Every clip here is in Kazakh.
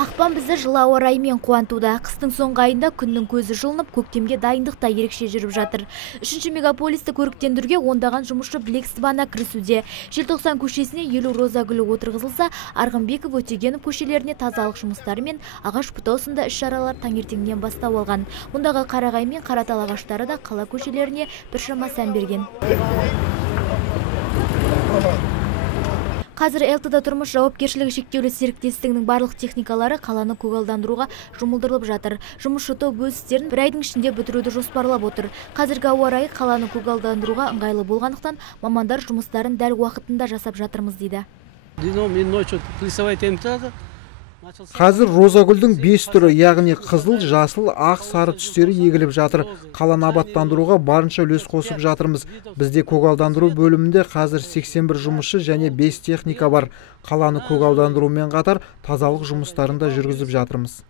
Ақпан бізді жылы ауа райымен қуантуда. Қыстың соңғы айында күннің көзі жылынып, көктемге дайындықта ерекше жүріп жатыр. 3-ші мегаполисті көріктендіруге ондаған жұмысшы білек сыбана кірісуде. Желтоқсан көшесіне 50 роза гүлі отырғызылса, Арғынбеков, Өтегенов көшелеріне тазалық жұмыстары мен ағаш бұтау сынды іс-шаралар таңертеңнен бастау алған. Мұндағы қарағай мен қаратал ағаштары да қала көшелеріне біршама сән берген. Қазір ЛТД тұрмыс жауапкершілігі шектеулі серіктестігінің барлық техникалары қаланы көгалдандыруға жұмылдырылып жатыр. Жұмысшы топ өз істерін бір айдың ішінде бітіруді жоспарлап отыр. Қазіргі ауа райы қаланы көгалдандыруға ыңғайлы болғандықтан мамандар жұмыстарын дәл уақытында жасап жатырмыз дейді. Қазір розагүлдің 5 түрі, яғни қызыл, жасыл, ақ, сары түстері егіліп жатыр. Қаланы абаттандыруға барынша үлес қосып жатырмыз. Бізде көгалдандыру бөлімінде қазір 81 жұмысшы және 5 техника бар. Қаланы көгалдандырумен қатар тазалық жұмыстарын да жүргізіп жатырмыз.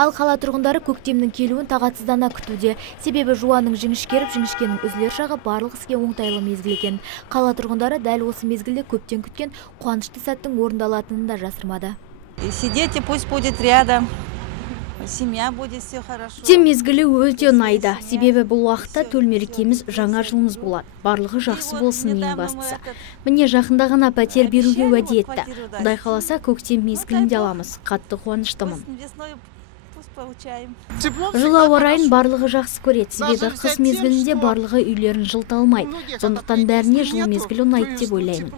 Ал қала тұрғындары көктемнің келуін тағатсыздана күтуде. Себебі жуанның жіңішкеріп, жіңішкенің үзілер шағы барлық іске оңтайлы мезгіл екен. Қала тұрғындары дәл осы мезгілде көптен күткен қуанышты сәттің орындалатынын да жасырмады. Сидите, пусть будет рядом. Семья будет все хорошо. Тем мезгілі өте ұнайды. Себебі бұл уақытта төл мерекеміз, жаңа жылымыз болады. Барлығы жақсы болсын ең бастысы. Міне жақында ғана пәтер беруге уәде етті. Құдай қаласа көктем мезгілінде аламыз. Қатты қуаныштымын. Жыл ауа райын барлығы жақсы көреді. Себебі қыс мезгілінде барлығы үйлерін жылыта алмайды. Сондықтан бәріне жыл мезгілі ұнайды деп ойлаймын.